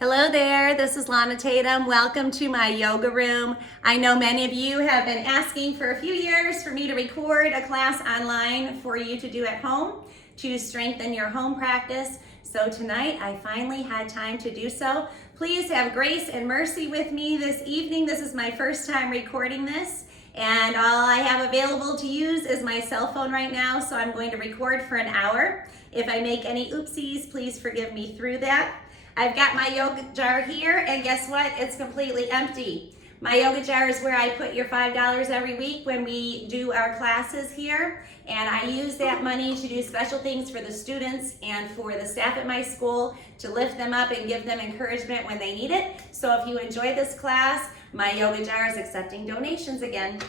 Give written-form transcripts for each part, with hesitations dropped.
Hello there, this is Lana Tatum. Welcome to my yoga room. I know many of you have been asking for a few years for me to record a class online for you to do at home to strengthen your home practice. So tonight I finally had time to do so. Please have grace and mercy with me this evening. This is my first time recording this, and all I have available to use is my cell phone right now, so I'm going to record for an hour. If I make any oopsies, please forgive me through that. I've got my yoga jar here, and guess what? It's completely empty. My yoga jar is where I put your $5 every week when we do our classes here, and I use that money to do special things for the students and for the staff at my school to lift them up and give them encouragement when they need it. So if you enjoy this class, my yoga jar is accepting donations again.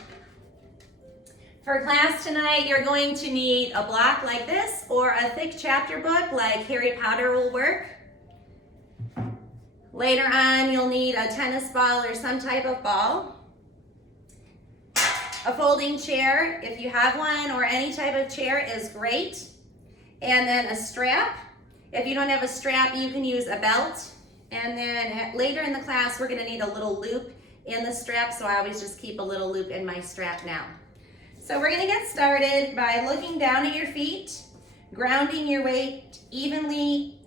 For class tonight, you're going to need a block like this or a thick chapter book like Harry Potter will work. Later on, you'll need a tennis ball or some type of ball. A folding chair, if you have one, or any type of chair is great. And then a strap. If you don't have a strap, you can use a belt. And then later in the class, we're gonna need a little loop in the strap, so I always just keep a little loop in my strap now. So we're gonna get started by looking down at your feet, grounding your weight evenly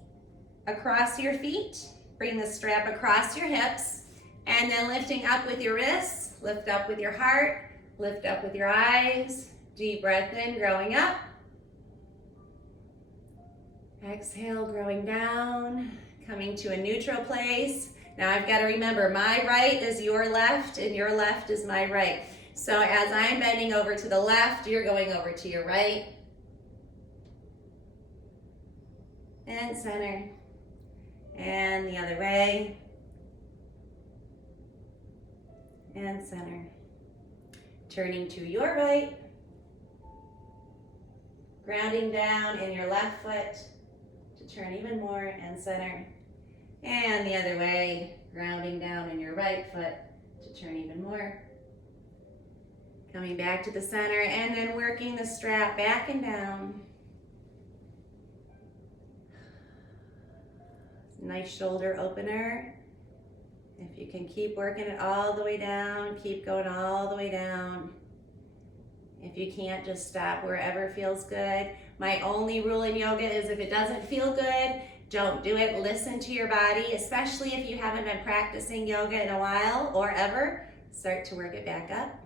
across your feet. Bring the strap across your hips, and then lifting up with your wrists, lift up with your heart, lift up with your eyes. Deep breath in, growing up. Exhale, growing down, coming to a neutral place. Now I've got to remember, my right is your left, and your left is my right. So as I'm bending over to the left, you're going over to your right. And center. And the other way, and center. Turning to your right, grounding down in your left foot to turn even more, and center. And the other way, grounding down in your right foot to turn even more. Coming back to the center, and then working the strap back and down. Nice shoulder opener. If you can keep working it all the way down, keep going all the way down. If you can't, just stop wherever feels good. My only rule in yoga is if it doesn't feel good, don't do it. Listen to your body, especially if you haven't been practicing yoga in a while or ever. Start to work it back up.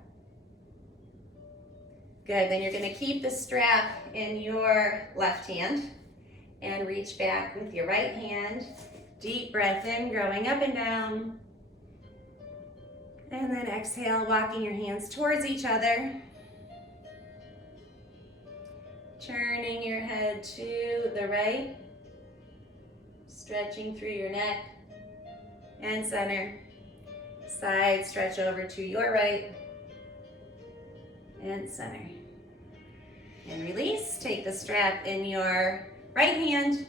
Good, then you're gonna keep the strap in your left hand and reach back with your right hand. Deep breath in, growing up and down. And then exhale, walking your hands towards each other. Turning your head to the right. Stretching through your neck. And center. Side stretch over to your right. And center. And release. Take the strap in your right hand,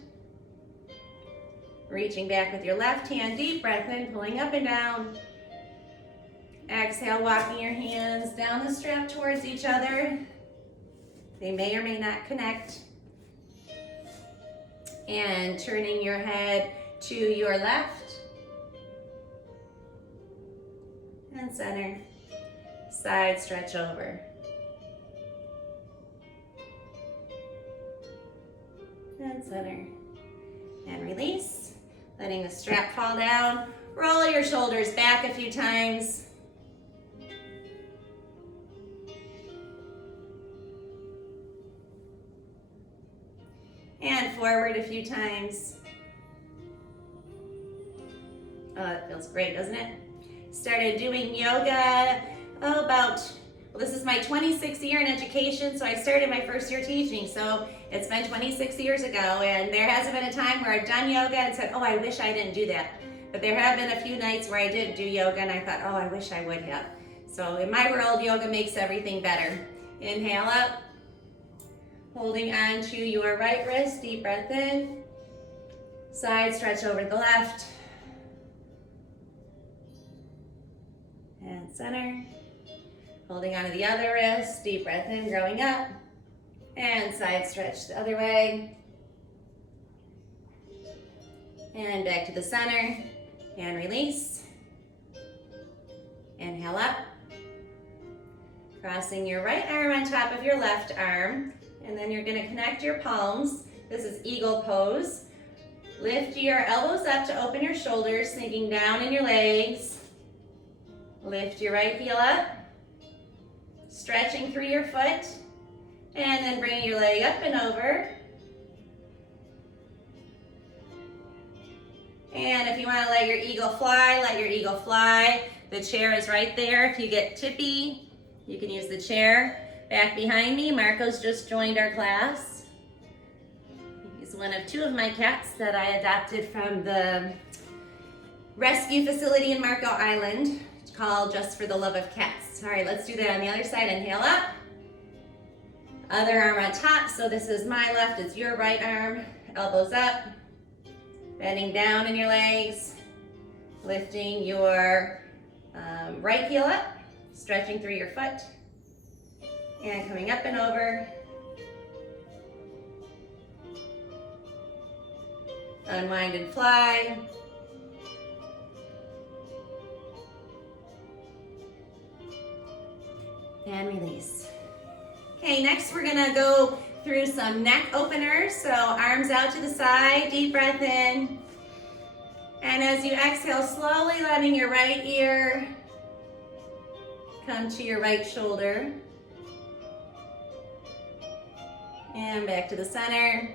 reaching back with your left hand, deep breath in, pulling up and down. Exhale, walking your hands down the strap towards each other. They may or may not connect. And turning your head to your left. And center. Side stretch over. And center. And release. Letting the strap fall down. Roll your shoulders back a few times. And forward a few times. Oh, that feels great, doesn't it? Started doing yoga, this is my 26th year in education, so I started my first year teaching, so it's been 26 years ago, and there hasn't been a time where I've done yoga and said, oh, I wish I didn't do that. But there have been a few nights where I did do yoga, and I thought, oh, I wish I would have. So in my world, yoga makes everything better. Inhale up, holding on to your right wrist, deep breath in. Side stretch over to the left. And center. Holding onto the other wrist, deep breath in, growing up. And side stretch the other way. And back to the center. and release. Inhale up. Crossing your right arm on top of your left arm, and then you're going to connect your palms. This is eagle pose. Lift your elbows up to open your shoulders, sinking down in your legs. Lift your right heel up, stretching through your foot, and then bring your leg up and over. And if you want to let your eagle fly, let your eagle fly. The chair is right there. If you get tippy, you can use the chair. Back behind me, Marco's just joined our class. He's one of two of my cats that I adopted from the rescue facility in Marco Island. It's called Just for the Love of Cats. All right, let's do that on the other side. Inhale up. Other arm on top. So this is my left, it's your right arm. Elbows up. Bending down in your legs. Lifting your right heel up. Stretching through your foot. And coming up and over. Unwind and fly. And release. Okay, next we're gonna go through some neck openers. So arms out to the side, deep breath in. And as you exhale, slowly letting your right ear come to your right shoulder. And back to the center.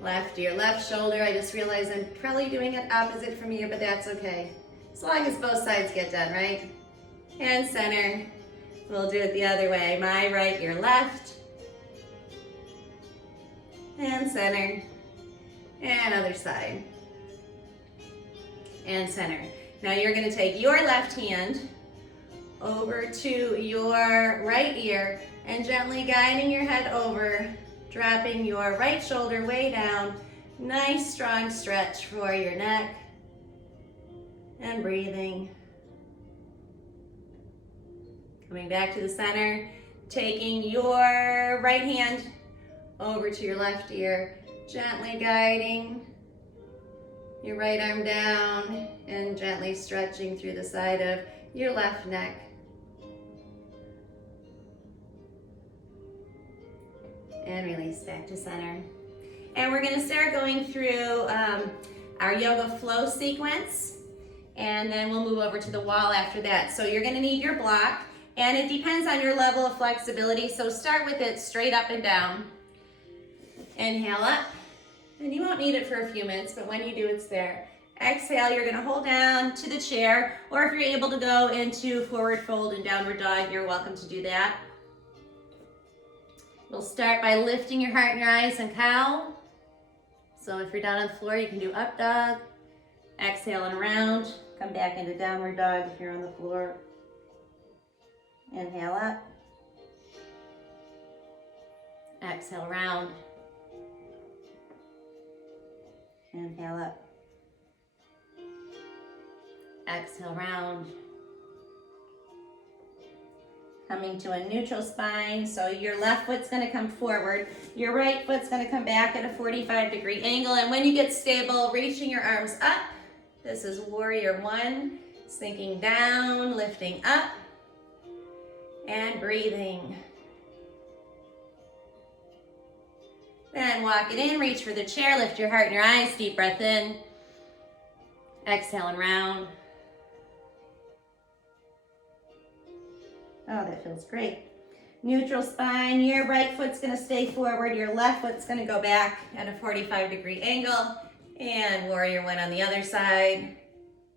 Left ear, left shoulder. I just realized I'm probably doing it opposite from you, but that's okay. As long as both sides get done, right? And center. We'll do it the other way. My right ear left. And center. And other side. And center. Now you're going to take your left hand over to your right ear and gently guiding your head over, dropping your right shoulder way down. Nice strong stretch for your neck. And breathing. Coming back to the center, taking your right hand over to your left ear, gently guiding your right arm down and gently stretching through the side of your left neck. And release back to center. And we're gonna start going through our yoga flow sequence, and then we'll move over to the wall after that. So you're gonna need your block, and it depends on your level of flexibility. So start with it straight up and down. Inhale up, and you won't need it for a few minutes, but when you do, it's there. Exhale, you're gonna hold down to the chair, or if you're able to go into forward fold and downward dog, you're welcome to do that. We'll start by lifting your heart and your eyes and cow. So if you're down on the floor, you can do up dog. Exhale and around. Come back into downward dog if you're on the floor. Inhale up. Exhale round. Inhale up. Exhale round. Coming to a neutral spine, so your left foot's gonna come forward, your right foot's gonna come back at a 45-degree angle, and when you get stable, reaching your arms up. This is warrior one, sinking down, lifting up, and breathing. Then walk it in, reach for the chair, lift your heart and your eyes, deep breath in. Exhale and round. Oh, that feels great. Neutral spine, your right foot's gonna stay forward, your left foot's gonna go back at a 45-degree angle, and warrior one on the other side,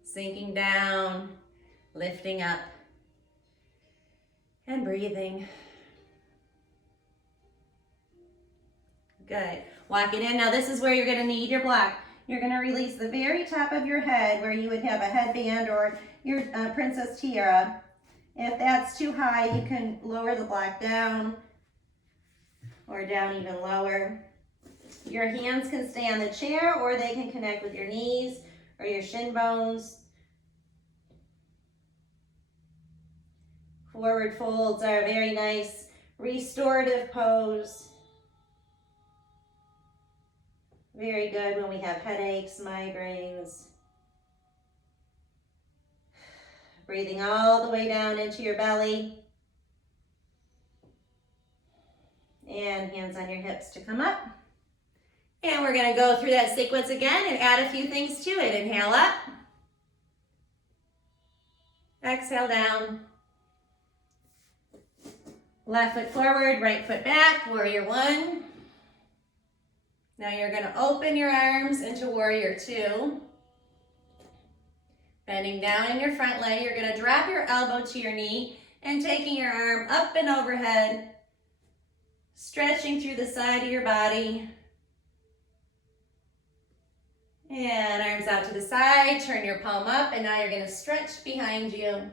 sinking down, lifting up, and breathing. Good. Walk it in. Now this is where you're gonna need your block. You're gonna release the very top of your head where you would have a headband or your princess tiara. If that's too high, you can lower the block down or down even lower. Your hands can stay on the chair or they can connect with your knees or your shin bones. Forward folds are a very nice restorative pose. Very good when we have headaches, migraines. Breathing all the way down into your belly. And hands on your hips to come up. And we're gonna go through that sequence again and add a few things to it. Inhale up. Exhale down. Left foot forward, right foot back, warrior one. Now you're gonna open your arms into warrior two. Bending down in your front leg, you're gonna drop your elbow to your knee and taking your arm up and overhead, stretching through the side of your body. And arms out to the side, turn your palm up, and now you're gonna stretch behind you.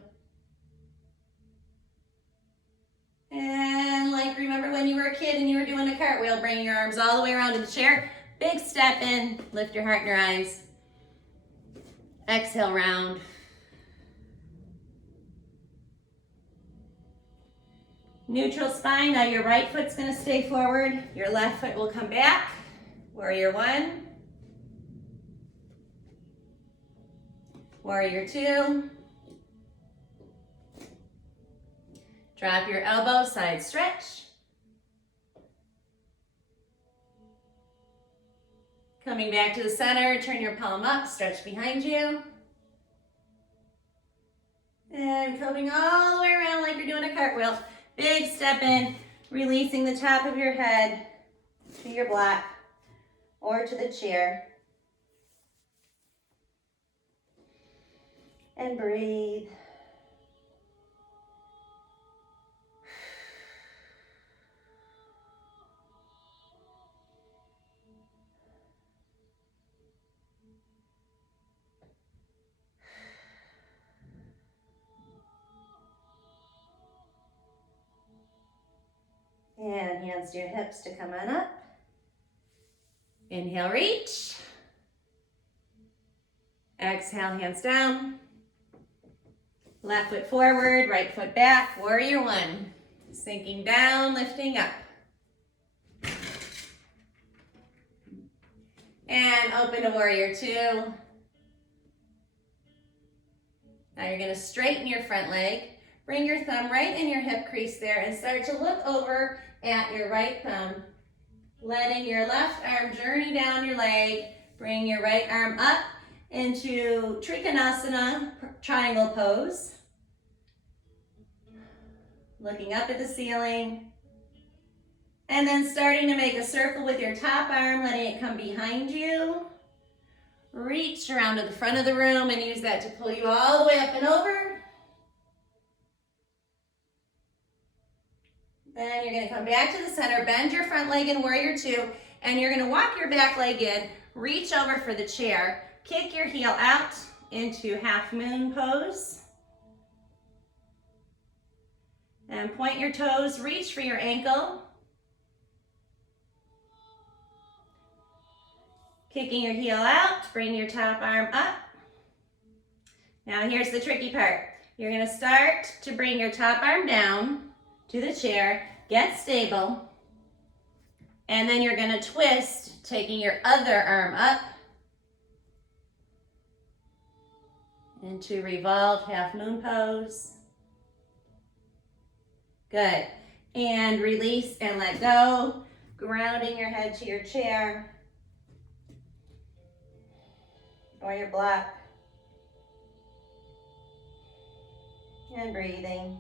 And like remember when you were a kid and you were doing a cartwheel, bring your arms all the way around to the chair. Big step in, lift your heart and your eyes. Exhale, round. Neutral spine, now your right foot's gonna stay forward. Your left foot will come back. Warrior one. Warrior two. Drop your elbow, side stretch. Coming back to the center, turn your palm up, stretch behind you. And coming all the way around like you're doing a cartwheel. Big step in, releasing the top of your head to your block or to the chair. And breathe. And hands to your hips to come on up. Inhale, reach. Exhale, hands down. Left foot forward, right foot back, warrior one. Sinking down, lifting up. And open to warrior two. Now you're gonna straighten your front leg. Bring your thumb right in your hip crease there and start to look over at your right thumb. Letting your left arm journey down your leg. Bring your right arm up into Trikonasana, triangle pose. Looking up at the ceiling. And then starting to make a circle with your top arm, letting it come behind you. Reach around to the front of the room and use that to pull you all the way up and over. Then you're gonna come back to the center, bend your front leg in warrior two, and you're gonna walk your back leg in, reach over for the chair, kick your heel out into half moon pose. And point your toes, reach for your ankle. Kicking your heel out, bring your top arm up. Now here's the tricky part. You're gonna start to bring your top arm down to the chair, get stable, and then you're gonna twist, taking your other arm up into revolved half moon pose. Good. And release and let go, grounding your head to your chair or your block. And breathing.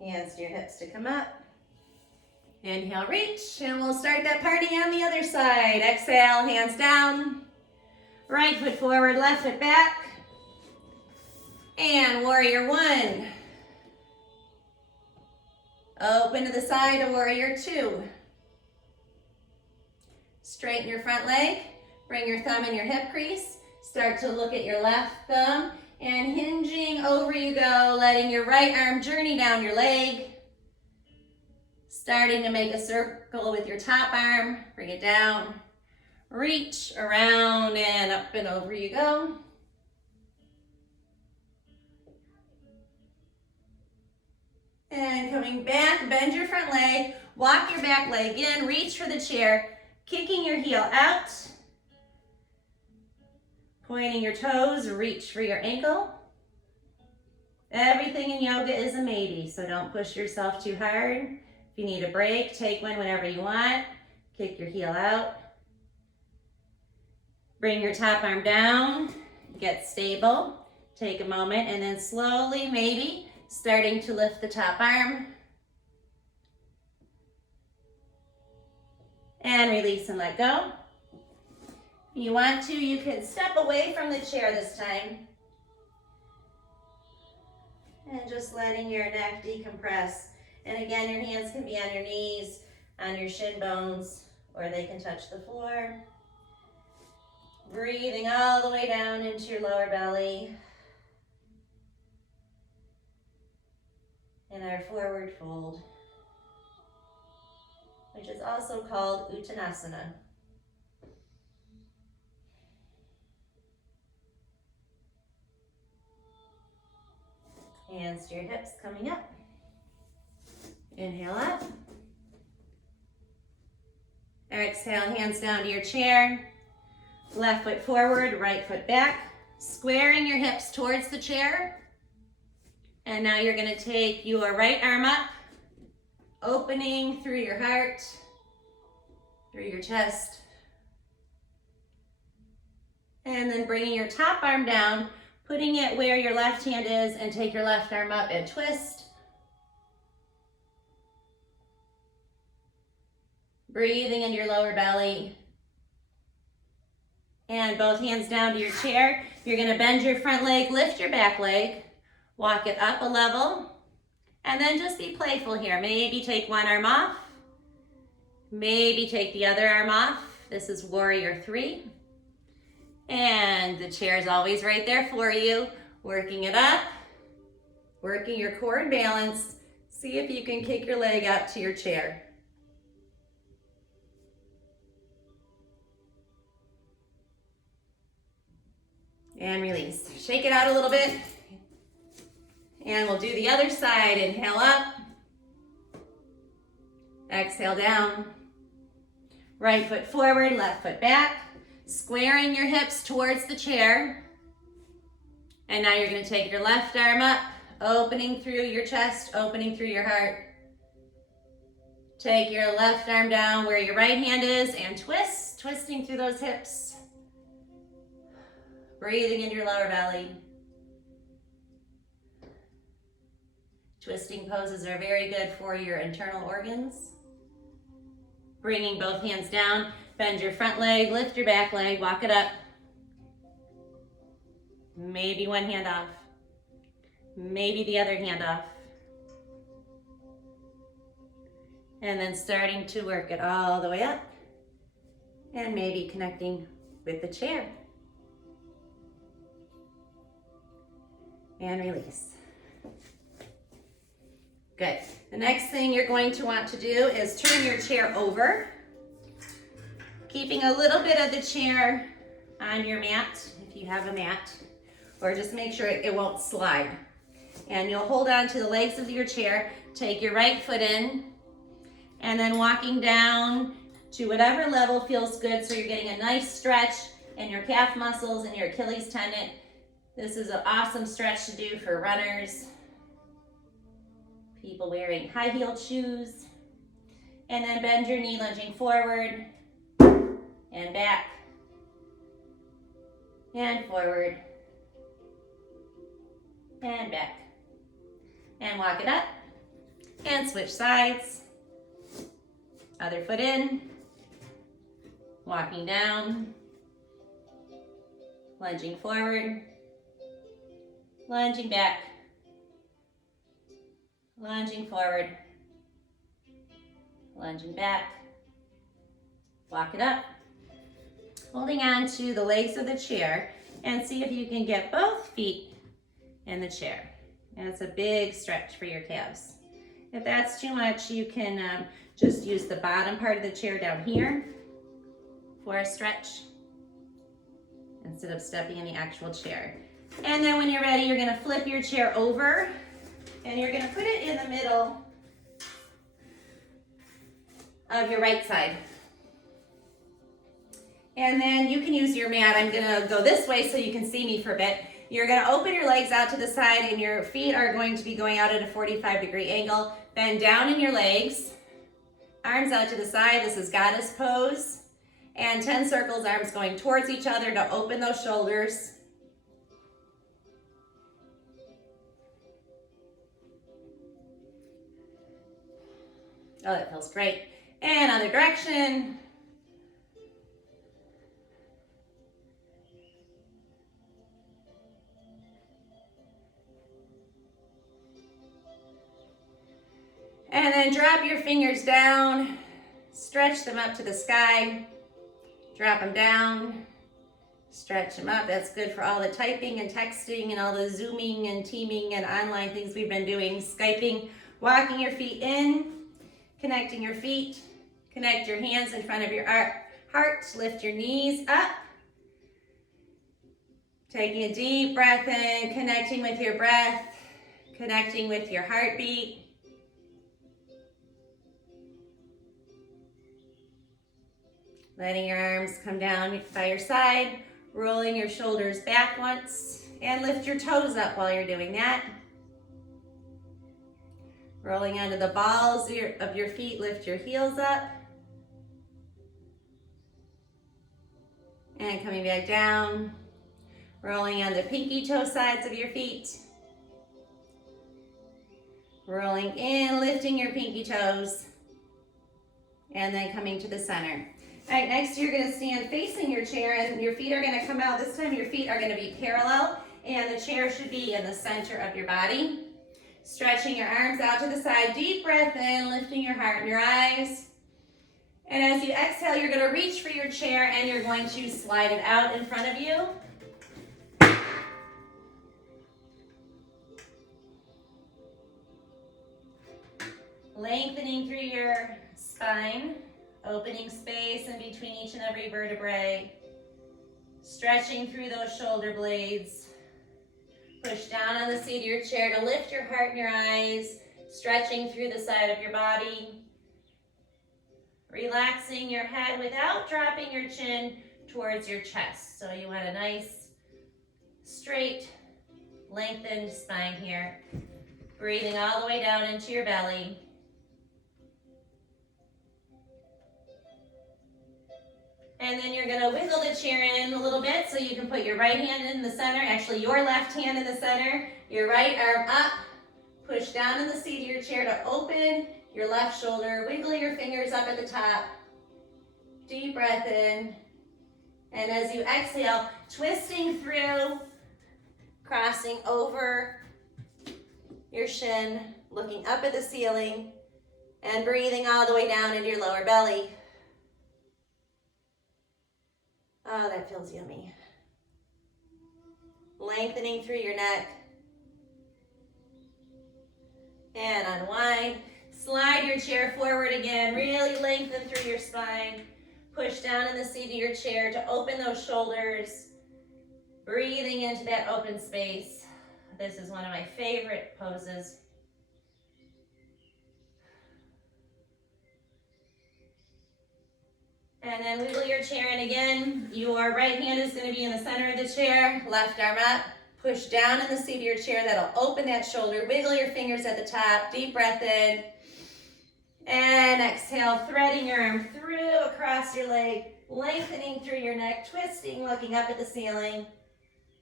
Hands to your hips to come up. Inhale, reach, and we'll start that party on the other side. Exhale, hands down. Right foot forward, left foot back. And warrior one. Open to the side of warrior two. Straighten your front leg. Bring your thumb in your hip crease. Start to look at your left thumb. And hinging over you go, letting your right arm journey down your leg. Starting to make a circle with your top arm. Bring it down. Reach around and up and over you go. And coming back, bend your front leg. Walk your back leg in. Reach for the chair. Kicking your heel out. Pointing your toes, reach for your ankle. Everything in yoga is a maybe, so don't push yourself too hard. If you need a break, take one whenever you want. Kick your heel out. Bring your top arm down, get stable. Take a moment and then slowly, maybe, starting to lift the top arm. And release and let go. If you want to, you can step away from the chair this time. And just letting your neck decompress. And again, your hands can be on your knees, on your shin bones, or they can touch the floor. Breathing all the way down into your lower belly. And our forward fold, which is also called Uttanasana. Hands to your hips coming up. Inhale up. Exhale, hands down to your chair. Left foot forward, right foot back. Squaring your hips towards the chair. And now you're going to take your right arm up, opening through your heart, through your chest. And then bringing your top arm down, putting it where your left hand is, and take your left arm up and twist. Breathing into your lower belly. And both hands down to your chair. You're going to bend your front leg, lift your back leg, walk it up a level, and then just be playful here. Maybe take one arm off. Maybe take the other arm off. This is Warrior 3. And the chair is always right there for you. Working it up, working your core and balance. See if you can kick your leg up to your chair. And release. Shake it out a little bit. And we'll do the other side. Inhale up. Exhale down. Right foot forward, left foot back. Squaring your hips towards the chair. And now you're going to take your left arm up, opening through your chest, opening through your heart. Take your left arm down where your right hand is and twist, twisting through those hips. Breathing into your lower belly. Twisting poses are very good for your internal organs. Bringing both hands down, bend your front leg, lift your back leg, walk it up. Maybe one hand off. Maybe the other hand off. And then starting to work it all the way up. And maybe connecting with the chair. And release. Good. The next thing you're going to want to do is turn your chair over, keeping a little bit of the chair on your mat, if you have a mat, or just make sure it won't slide. And you'll hold on to the legs of your chair, take your right foot in, and then walking down to whatever level feels good, so you're getting a nice stretch in your calf muscles and your Achilles tendon. This is an awesome stretch to do for runners, people wearing high-heeled shoes. And then bend your knee, lunging forward and back and forward and back. And walk it up and switch sides. Other foot in, walking down, lunging forward, lunging back, lunging forward, lunging back, walk it up, holding on to the legs of the chair, and see if you can get both feet in the chair. And it's a big stretch for your calves. If that's too much, you can just use the bottom part of the chair down here for a stretch instead of stepping in the actual chair. And then when you're ready, you're gonna flip your chair over and you're gonna put it in the middle of your right side. And then you can use your mat. I'm gonna go this way so you can see me for a bit. You're gonna open your legs out to the side and your feet are going to be going out at a 45-degree angle. Bend down in your legs, arms out to the side. This is goddess pose. And 10 circles, arms going towards each other to open those shoulders. Oh, that feels great. And other direction. And then drop your fingers down, stretch them up to the sky, drop them down, stretch them up. That's good for all the typing and texting and all the Zooming and teaming and online things we've been doing, Skyping, walking your feet in, connecting your feet, connect your hands in front of your heart, lift your knees up. Taking a deep breath in, connecting with your breath, connecting with your heartbeat. Letting your arms come down by your side, rolling your shoulders back once, and lift your toes up while you're doing that. Rolling onto the balls of your feet, lift your heels up. And coming back down, rolling on the pinky toe sides of your feet. Rolling in, lifting your pinky toes, and then coming to the center. All right, next you're gonna stand facing your chair and your feet are gonna come out. This time your feet are gonna be parallel and the chair should be in the center of your body. Stretching your arms out to the side, deep breath in, lifting your heart and your eyes. And as you exhale, you're gonna reach for your chair and you're going to slide it out in front of you. Lengthening through your spine. Opening space in between each and every vertebrae. Stretching through those shoulder blades. Push down on the seat of your chair to lift your heart and your eyes. Stretching through the side of your body. Relaxing your head without dropping your chin towards your chest. So you want a nice, straight, lengthened spine here. Breathing all the way down into your belly. And then you're gonna wiggle the chair in a little bit so you can put your right hand in the center, actually your left hand in the center, your right arm up, push down in the seat of your chair to open your left shoulder, wiggle your fingers up at the top, deep breath in, and as you exhale, twisting through, crossing over your shin, looking up at the ceiling, and breathing all the way down into your lower belly. Oh, that feels yummy. Lengthening through your neck. And unwind. Slide your chair forward again. Really lengthen through your spine. Push down in the seat of your chair to open those shoulders. Breathing into that open space. This is one of my favorite poses. And then wiggle your chair in again. Your right hand is going to be in the center of the chair. Left arm up. Push down in the seat of your chair. That'll open that shoulder. Wiggle your fingers at the top. Deep breath in. And exhale, threading your arm through across your leg. Lengthening through your neck. Twisting, looking up at the ceiling.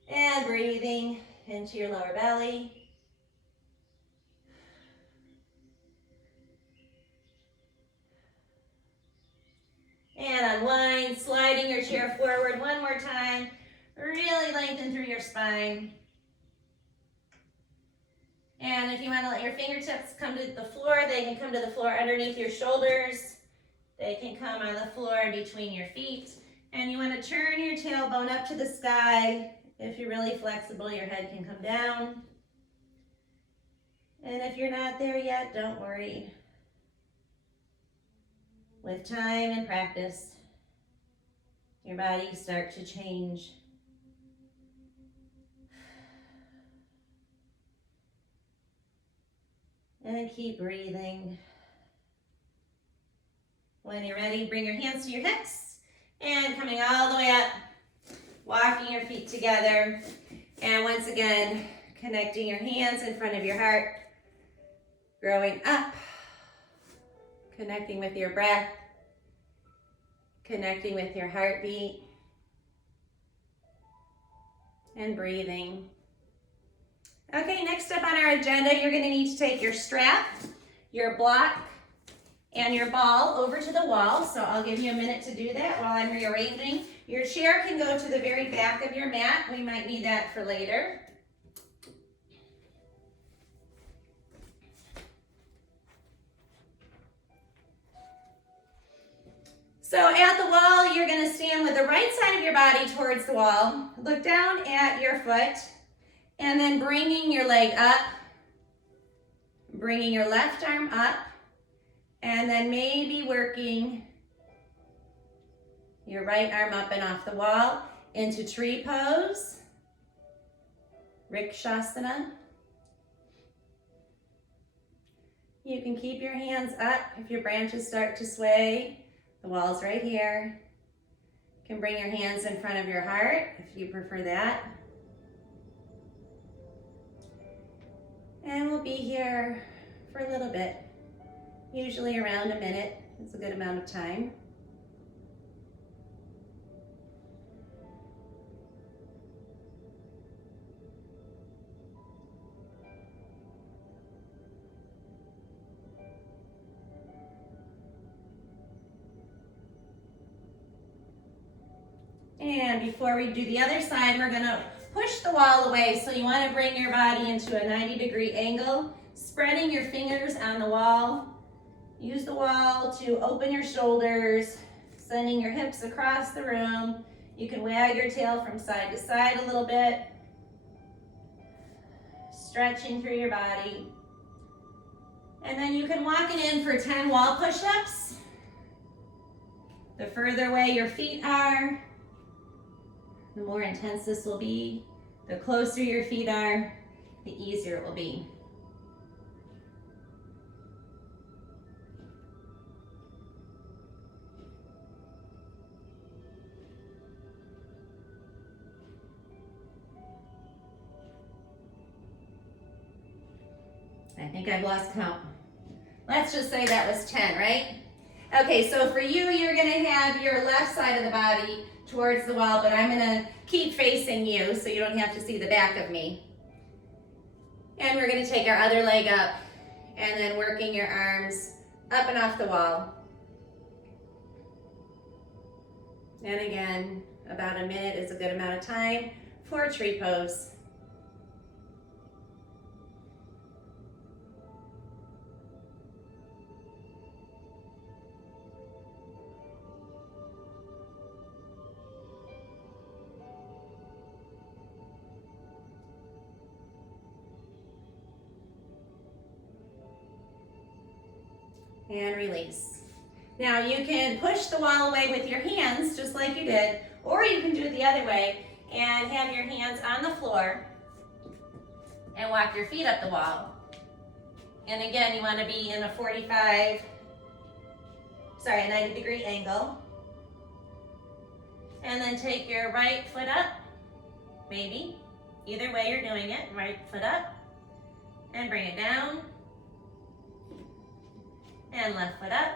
And breathing into your lower belly. And unwind, sliding your chair forward one more time. Really lengthen through your spine. And if you want to let your fingertips come to the floor, they can come to the floor underneath your shoulders. They can come on the floor between your feet. And you want to turn your tailbone up to the sky. If you're really flexible, your head can come down. And if you're not there yet, don't worry. With time and practice, your body starts to change. And keep breathing. When you're ready, bring your hands to your hips. And coming all the way up, walking your feet together. And once again, connecting your hands in front of your heart, growing up, connecting with your breath, connecting with your heartbeat, and breathing. Okay, next up on our agenda, you're gonna need to take your strap, your block, and your ball over to the wall. So I'll give you a minute to do that while I'm rearranging. Your chair can go to the very back of your mat. We might need that for later. So at the wall, you're gonna stand with the right side of your body towards the wall. Look down at your foot, and then bringing your leg up, bringing your left arm up, and then maybe working your right arm up and off the wall into tree pose, Vrikshasana. You can keep your hands up if your branches start to sway. The wall's right here. You can bring your hands in front of your heart if you prefer that. And we'll be here for a little bit, usually around a minute. It's a good amount of time. And before we do the other side, we're gonna push the wall away. So you wanna bring your body into a 90-degree angle, spreading your fingers on the wall. Use the wall to open your shoulders, sending your hips across the room. You can wag your tail from side to side a little bit, stretching through your body. And then you can walk it in for 10 wall push-ups. The further away your feet are, the more intense this will be. The closer your feet are, the easier it will be. I think I've lost count. Let's just say that was 10, right? Okay, so for you, you're gonna have your left side of the body towards the wall, but I'm gonna keep facing you so you don't have to see the back of me. And we're gonna take our other leg up and then working your arms up and off the wall. And again, about a minute is a good amount of time for tree pose. And release. Now you can push the wall away with your hands, just like you did, or you can do it the other way and have your hands on the floor and walk your feet up the wall. And again, you want to be in a 90-degree angle. And then take your right foot up, maybe. Either way you're doing it, right foot up, and bring it down. And left foot up,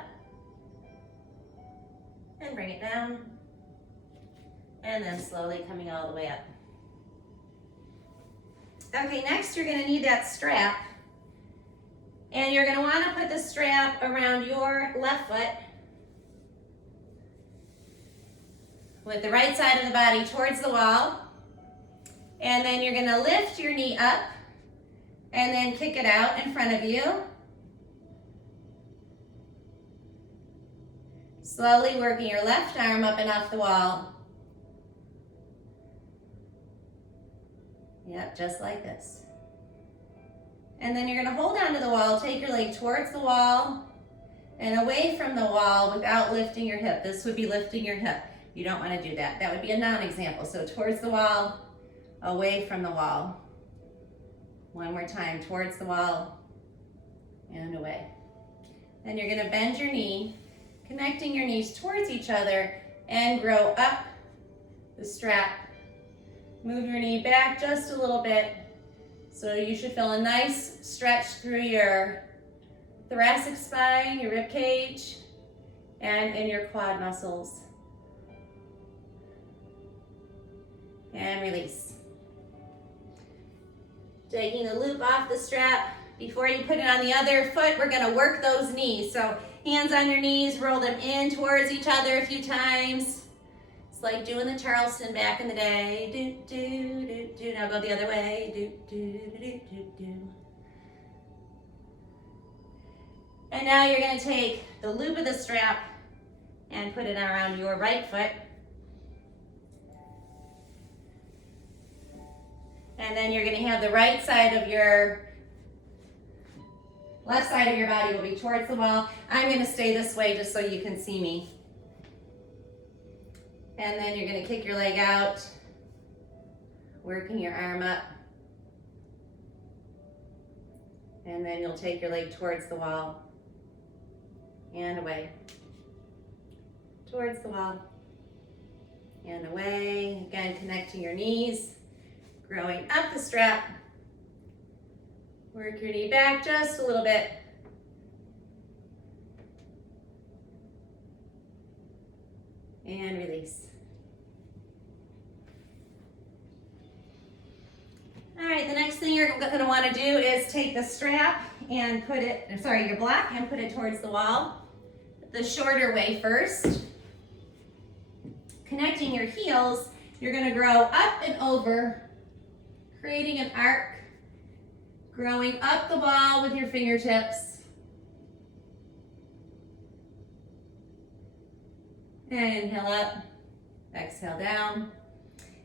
and bring it down, and then slowly coming all the way up. Okay, next you're gonna need that strap, and you're gonna wanna put the strap around your left foot with the right side of the body towards the wall, and then you're gonna lift your knee up, and then kick it out in front of you. Slowly working your left arm up and off the wall. Yep, just like this. And then you're gonna hold onto the wall, take your leg towards the wall and away from the wall without lifting your hip. This would be lifting your hip. You don't wanna do that. That would be a non-example. So towards the wall, away from the wall. One more time, towards the wall and away. Then you're gonna bend your knee, connecting your knees towards each other and grow up the strap. Move your knee back just a little bit. So you should feel a nice stretch through your thoracic spine, your rib cage, and in your quad muscles. And release. Taking the loop off the strap. Before you put it on the other foot, we're gonna work those knees. So hands on your knees, roll them in towards each other a few times. It's like doing the Charleston back in the day. Do, do, do, do. Now go the other way. Do, do, do, do, do, do. And now you're gonna take the loop of the strap and put it around your right foot. And then you're gonna have the right side of your, left side of your body will be towards the wall. I'm gonna stay this way just so you can see me. And then you're gonna kick your leg out, working your arm up. And then you'll take your leg towards the wall and away. Towards the wall and away. Again, connecting your knees. Growing up the strap. Work your knee back just a little bit. And release. All right, the next thing you're gonna wanna do is take the strap and put it, your block, and put it towards the wall. The shorter way first. Connecting your heels, you're gonna grow up and over, creating an arc, growing up the wall with your fingertips. And inhale up, exhale down.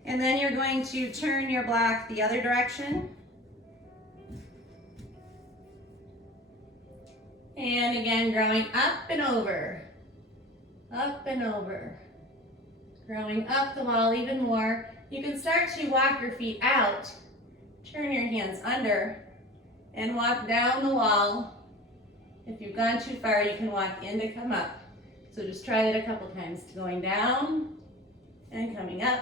And then you're going to turn your block the other direction. And again, growing up and over, growing up the wall even more. You can start to walk your feet out. Turn your hands under and walk down the wall. If you've gone too far, you can walk in to come up. So just try that a couple times, going down and coming up.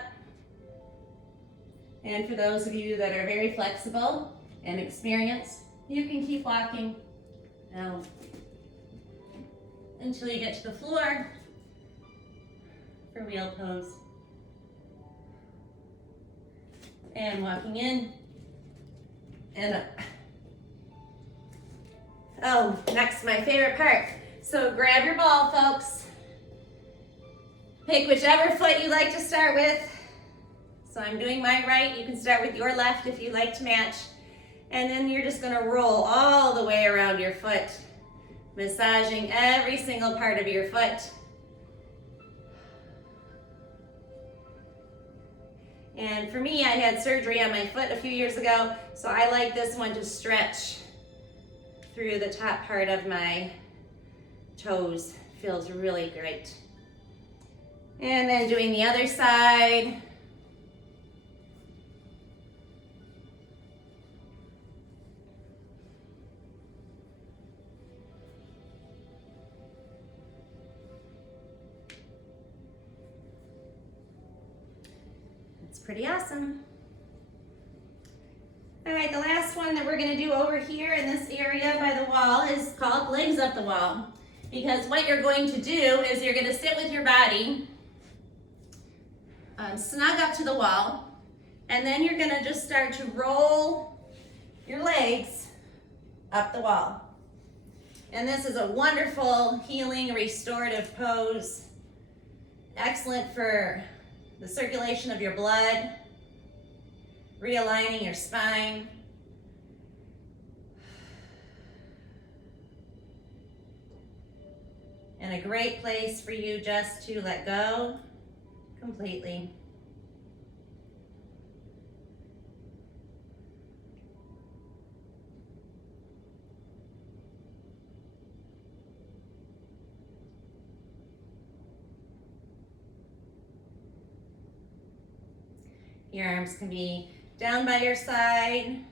And for those of you that are very flexible and experienced, you can keep walking down until you get to the floor for wheel pose. And walking in and up. Oh, next, my favorite part. So grab your ball, folks. Pick whichever foot you like to start with. So I'm doing my right. You can start with your left if you like to match. And then you're just gonna roll all the way around your foot, massaging every single part of your foot. And for me, I had surgery on my foot a few years ago, so I like this one to stretch through the top part of my toes. Feels really great. And then doing the other side. Pretty awesome. All right, the last one that we're gonna do over here in this area by the wall is called legs up the wall. Because what you're going to do is you're gonna sit with your body snug up to the wall, and then you're gonna just start to roll your legs up the wall. And this is a wonderful healing, restorative pose. Excellent for the circulation of your blood, realigning your spine. And a great place for you just to let go completely. Your arms can be down by your side,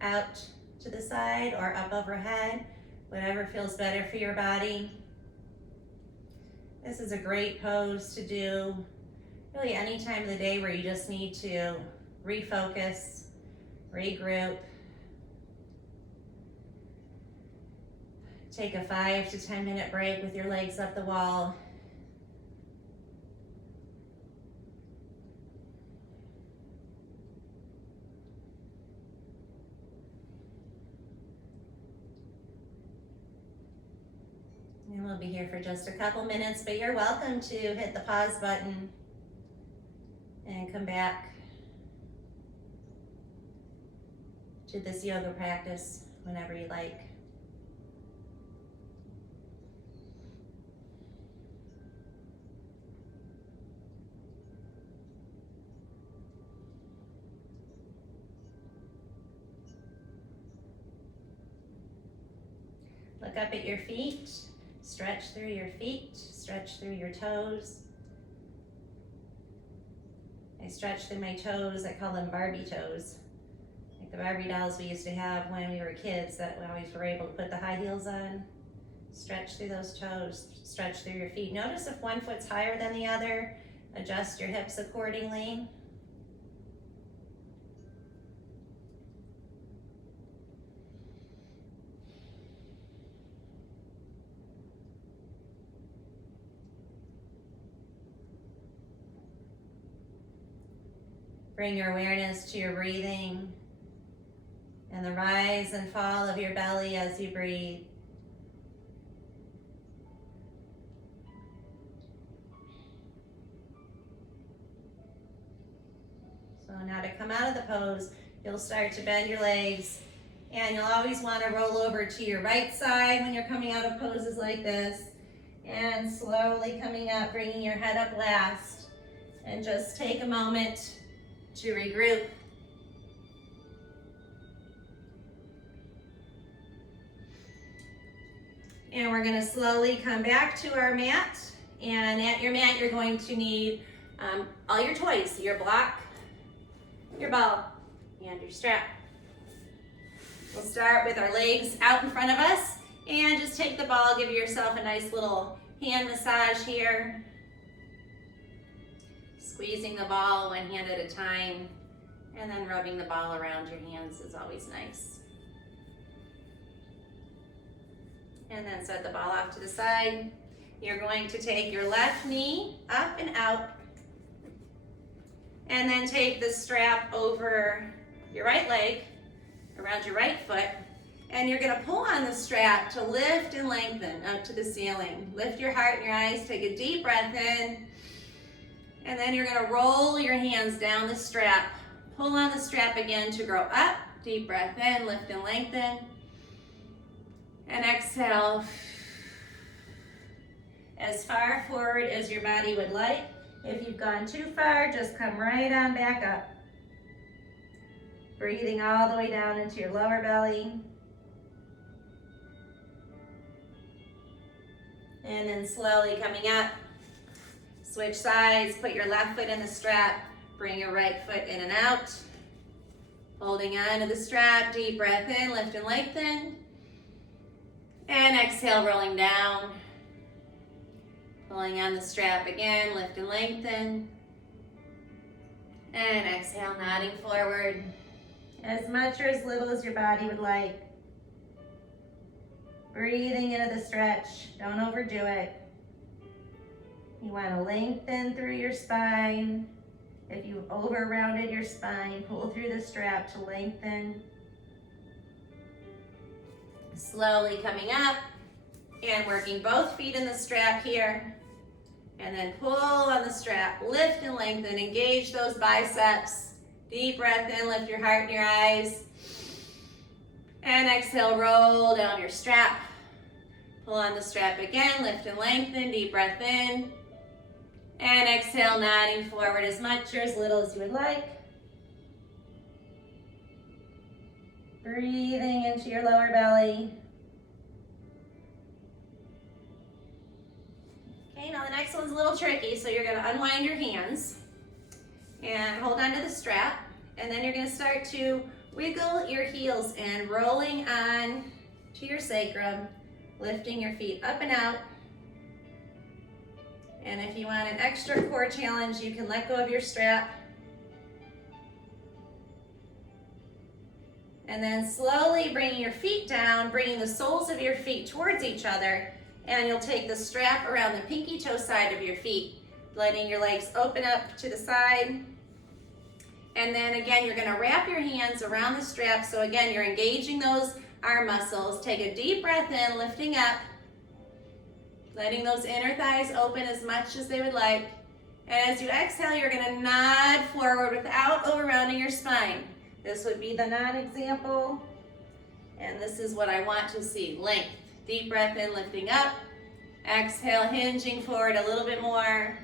out to the side, or up overhead, whatever feels better for your body. This is a great pose to do really any time of the day where you just need to refocus, regroup. Take a 5 to 10 minute break with your legs up the wall. And we'll be here for just a couple minutes, but you're welcome to hit the pause button and come back to this yoga practice whenever you like. Look up at your feet, stretch through your feet, stretch through your toes. I stretch through my toes, I call them Barbie toes. Like the Barbie dolls we used to have when we were kids that we always were able to put the high heels on. Stretch through those toes, stretch through your feet. Notice if one foot's higher than the other, adjust your hips accordingly. Bring your awareness to your breathing and the rise and fall of your belly as you breathe. So now to come out of the pose, you'll start to bend your legs, and you'll always want to roll over to your right side when you're coming out of poses like this, and slowly coming up, bringing your head up last, and just take a moment to regroup. And we're going to slowly come back to our mat, and at your mat you're going to need all your toys, your block, your ball, and your strap. We'll start with our legs out in front of us, and just take the ball, give yourself a nice little hand massage here. Squeezing the ball one hand at a time, and then rubbing the ball around your hands is always nice. And then set the ball off to the side. You're going to take your left knee up and out, and then take the strap over your right leg, around your right foot, and you're gonna pull on the strap to lift and lengthen up to the ceiling. Lift your heart and your eyes, take a deep breath in, and then you're gonna roll your hands down the strap. Pull on the strap again to grow up. Deep breath in, lift and lengthen. And exhale as far forward as your body would like. If you've gone too far, just come right on back up. Breathing all the way down into your lower belly. And then slowly coming up. Switch sides, put your left foot in the strap, bring your right foot in and out. Holding on to the strap, deep breath in, lift and lengthen. And exhale, rolling down. Pulling on the strap again, lift and lengthen. And exhale, nodding forward. As much or as little as your body would like. Breathing into the stretch, don't overdo it. You want to lengthen through your spine. If you've over rounded your spine, pull through the strap to lengthen. Slowly coming up and working both feet in the strap here. And then pull on the strap, lift and lengthen, engage those biceps. Deep breath in, lift your heart and your eyes. And exhale, roll down your strap. Pull on the strap again, lift and lengthen, deep breath in. And exhale, nodding forward as much or as little as you would like. Breathing into your lower belly. Okay, now the next one's a little tricky, so you're gonna unwind your hands and hold on to the strap, and then you're gonna start to wiggle your heels in, rolling on to your sacrum, lifting your feet up and out. And if you want an extra core challenge, you can let go of your strap. And then slowly bringing your feet down, bringing the soles of your feet towards each other, and you'll take the strap around the pinky toe side of your feet, letting your legs open up to the side. And then again, you're gonna wrap your hands around the strap. So again, you're engaging those arm muscles. Take a deep breath in, lifting up, letting those inner thighs open as much as they would like. And as you exhale, you're gonna nod forward without over-rounding your spine. This would be the nod example. And this is what I want to see, length. Deep breath in, lifting up. Exhale, hinging forward a little bit more.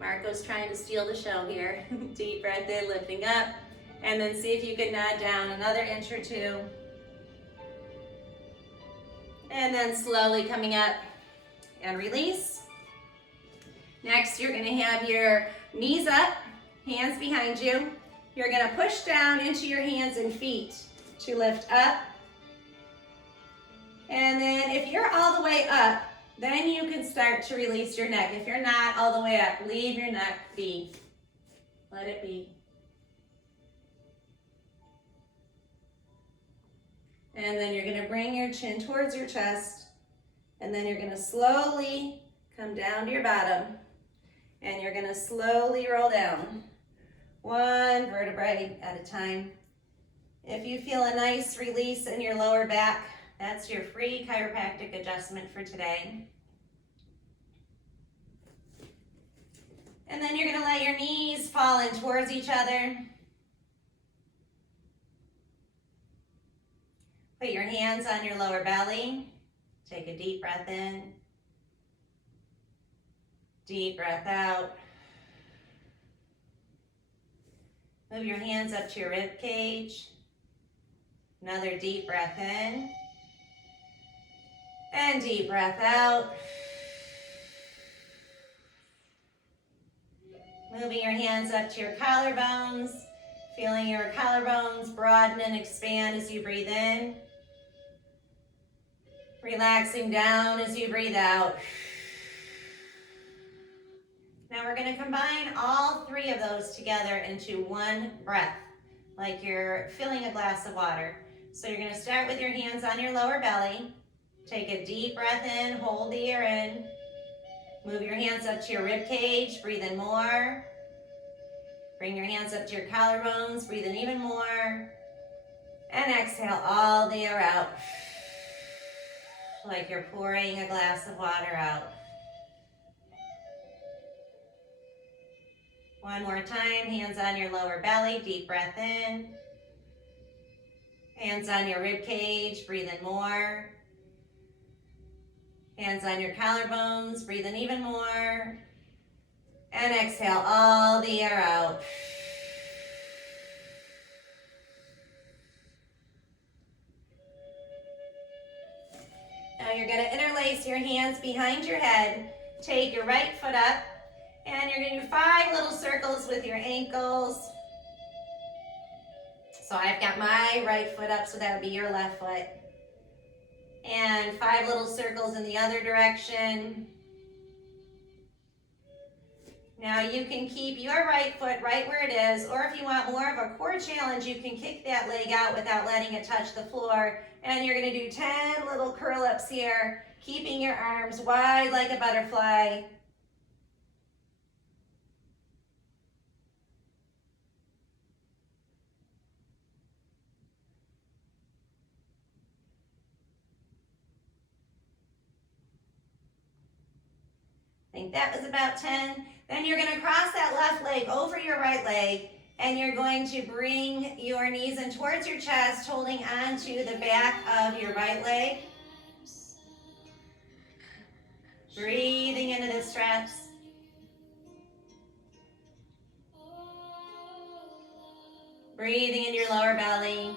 Marco's trying to steal the show here. Deep breath in, lifting up. And then see if you can nod down another inch or two. And then slowly coming up and release. Next, you're gonna have your knees up, hands behind you. You're gonna push down into your hands and feet to lift up. And then if you're all the way up, then you can start to release your neck. If you're not all the way up, leave your neck be. Let it be. And then you're gonna bring your chin towards your chest, and then you're gonna slowly come down to your bottom, and you're gonna slowly roll down, one vertebrae at a time. If you feel a nice release in your lower back, that's your free chiropractic adjustment for today. And then you're gonna let your knees fall in towards each other. Put your hands on your lower belly. Take a deep breath in. Deep breath out. Move your hands up to your rib cage. Another deep breath in. And deep breath out. Moving your hands up to your collarbones. Feeling your collarbones broaden and expand as you breathe in. Relaxing down as you breathe out. Now we're going to combine all three of those together into one breath, like you're filling a glass of water. So you're going to start with your hands on your lower belly. Take a deep breath in, hold the air in. Move your hands up to your rib cage, breathe in more. Bring your hands up to your collarbones, breathe in even more. And exhale all the air out, like you're pouring a glass of water out. One more time, hands on your lower belly, deep breath in. Hands on your rib cage, breathe in more. Hands on your collarbones, breathe in even more. And exhale all the air out. Now you're going to interlace your hands behind your head. Take your right foot up, and you're going to do 5 little circles with your ankles. So I've got my right foot up, so that would be your left foot. And 5 little circles in the other direction. Now you can keep your right foot right where it is, or if you want more of a core challenge, you can kick that leg out without letting it touch the floor. And you're going to do 10 little curl-ups here, keeping your arms wide like a butterfly. I think that was about 10. Then you're going to cross that left leg over your right leg, and you're going to bring your knees in towards your chest, holding onto the back of your right leg. Breathing into the stretch. Breathing in your lower belly.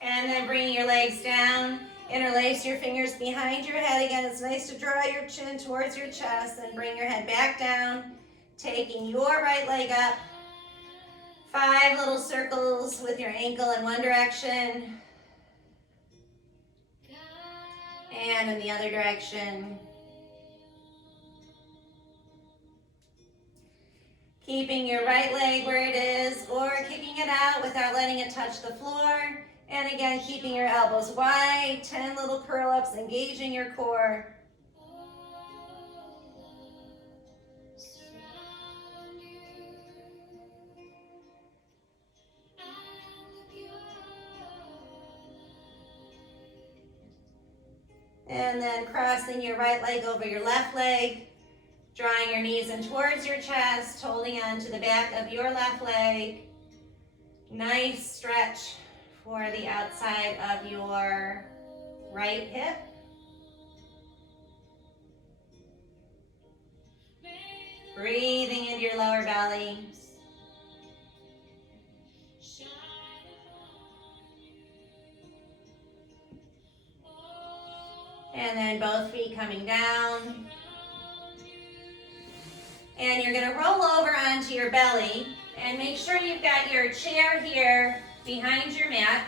And then bringing your legs down. Interlace your fingers behind your head. Again, it's nice to draw your chin towards your chest and bring your head back down. Taking your right leg up. 5 little circles with your ankle in one direction. And in the other direction. Keeping your right leg where it is or kicking it out without letting it touch the floor. And again, keeping your elbows wide, 10 little curl ups, engaging your core. And then crossing your right leg over your left leg, drawing your knees in towards your chest, holding on to the back of your left leg. Nice stretch for the outside of your right hip. Breathing into your lower belly. And then both feet coming down. And you're gonna roll over onto your belly and make sure you've got your chair here behind your mat.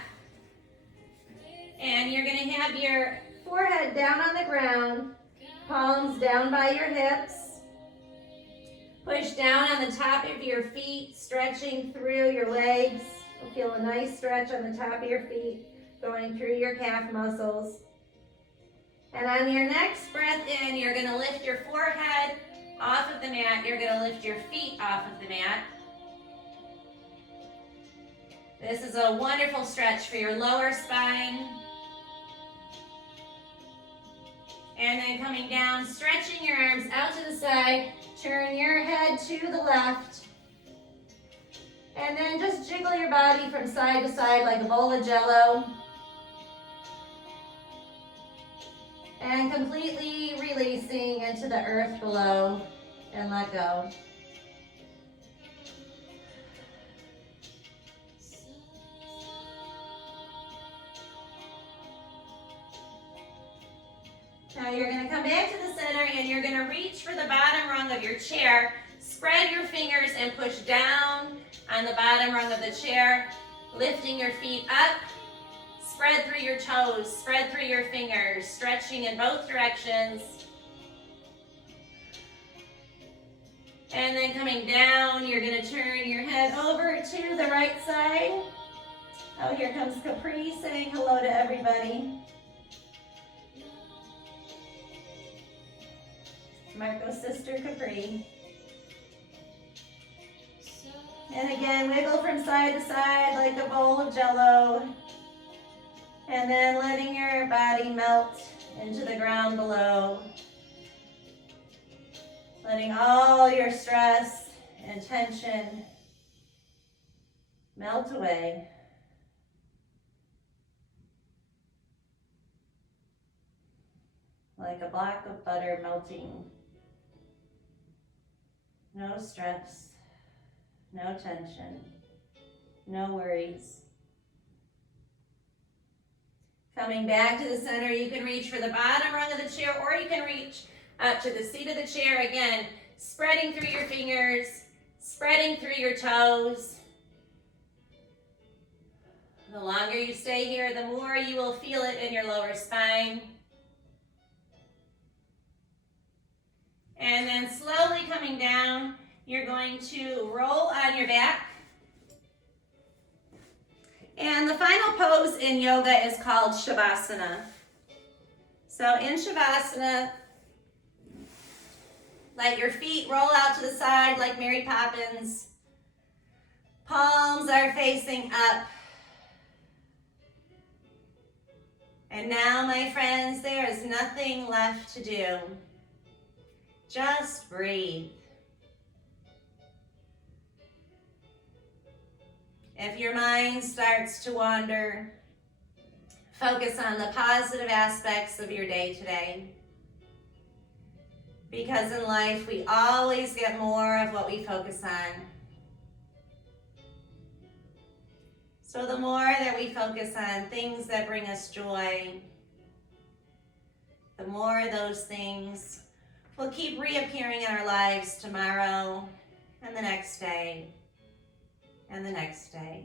And you're gonna have your forehead down on the ground, palms down by your hips. Push down on the top of your feet, stretching through your legs. You'll feel a nice stretch on the top of your feet, going through your calf muscles. And on your next breath in, you're gonna lift your forehead off of the mat. You're gonna lift your feet off of the mat. This is a wonderful stretch for your lower spine. And then coming down, stretching your arms out to the side, turn your head to the left. And then just jiggle your body from side to side like a bowl of Jell-O. And completely releasing into the earth below and let go. Now you're going to come back to the center and you're going to reach for the bottom rung of your chair. Spread your fingers and push down on the bottom rung of the chair, lifting your feet up. Spread through your toes, spread through your fingers, stretching in both directions. And then coming down, you're going to turn your head over to the right side. Oh, here comes Capri saying hello to everybody. Marco's sister, Capri. And again, wiggle from side to side like a bowl of Jell-O. And then letting your body melt into the ground below. Letting all your stress and tension melt away. Like a block of butter melting. No stress, no tension, no worries. Coming back to the center, you can reach for the bottom rung of the chair or you can reach up to the seat of the chair. Again, spreading through your fingers, spreading through your toes. The longer you stay here, the more you will feel it in your lower spine. And then slowly coming down, you're going to roll on your back. And the final pose in yoga is called Shavasana. So in Shavasana, let your feet roll out to the side like Mary Poppins. Palms are facing up. And now, my friends, there is nothing left to do. Just breathe. If your mind starts to wander, focus on the positive aspects of your day today. Because in life, we always get more of what we focus on. So the more that we focus on things that bring us joy, the more those things will keep reappearing in our lives tomorrow and the next day and the next day.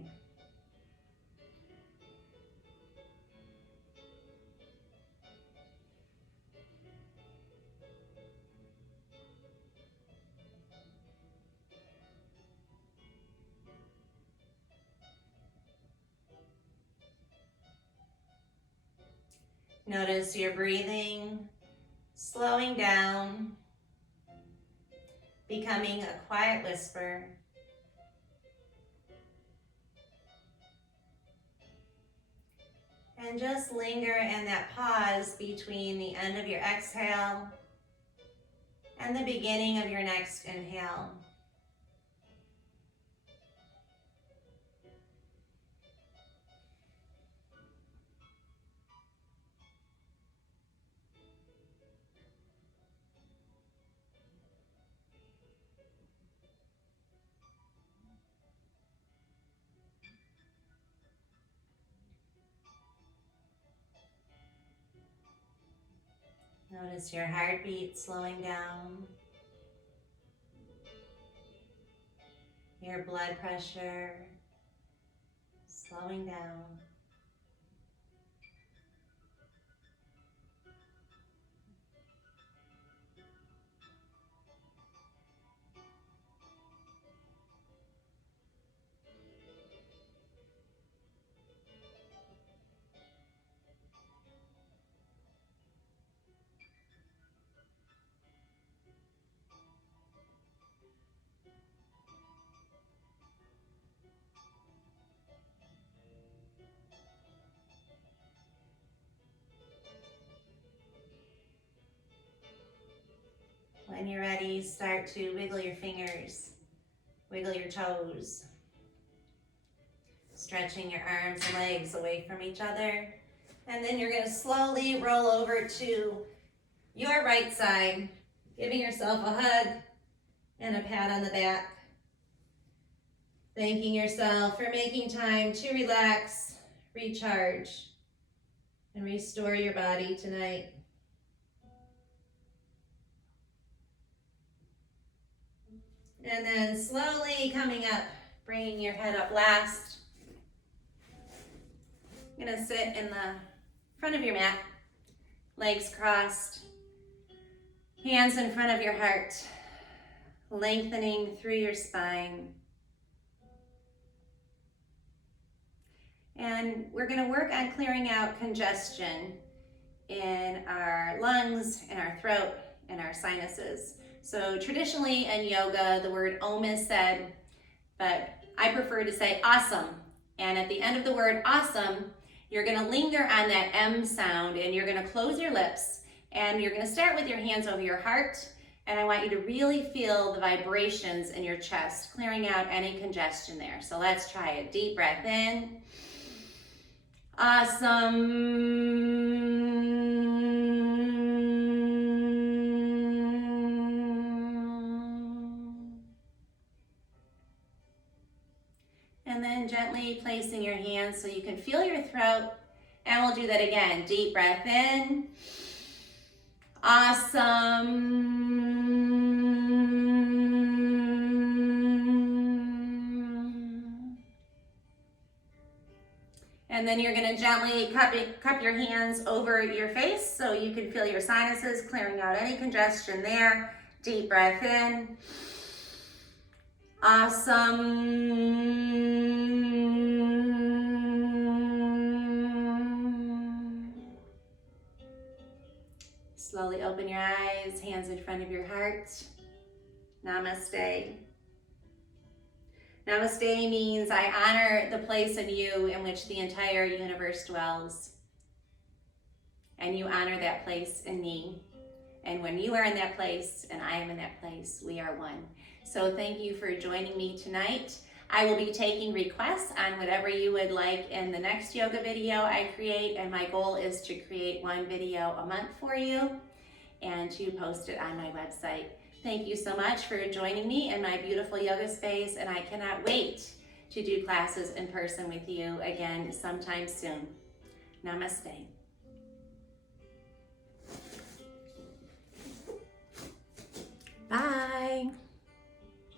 Notice your breathing, slowing down, becoming a quiet whisper. And just linger in that pause between the end of your exhale and the beginning of your next inhale. Notice your heartbeat slowing down, your blood pressure slowing down. When you're ready, start to wiggle your fingers, wiggle your toes, stretching your arms and legs away from each other. And then you're gonna slowly roll over to your right side, giving yourself a hug and a pat on the back. Thanking yourself for making time to relax, recharge, and restore your body tonight. And then slowly coming up, bringing your head up last. You're gonna sit in the front of your mat, legs crossed, hands in front of your heart, lengthening through your spine. And we're gonna work on clearing out congestion in our lungs, in our throat, and our sinuses. So traditionally in yoga, the word Om is said, but I prefer to say awesome. And at the end of the word awesome, you're gonna linger on that M sound and you're gonna close your lips and you're gonna start with your hands over your heart. And I want you to really feel the vibrations in your chest, clearing out any congestion there. So let's try it. Deep breath in. Awesome. And then gently placing your hands so you can feel your throat. And we'll do that again. Deep breath in. Awesome. And then you're gonna gently cup your hands over your face so you can feel your sinuses, clearing out any congestion there. Deep breath in. Awesome. Slowly open your eyes, hands in front of your heart. Namaste. Namaste means I honor the place in you in which the entire universe dwells. And you honor that place in me. And when you are in that place and I am in that place, we are one. So thank you for joining me tonight. I will be taking requests on whatever you would like in the next yoga video I create, and my goal is to create one video a month for you and to post it on my website. Thank you so much for joining me in my beautiful yoga space, and I cannot wait to do classes in person with you again sometime soon. Namaste. Bye.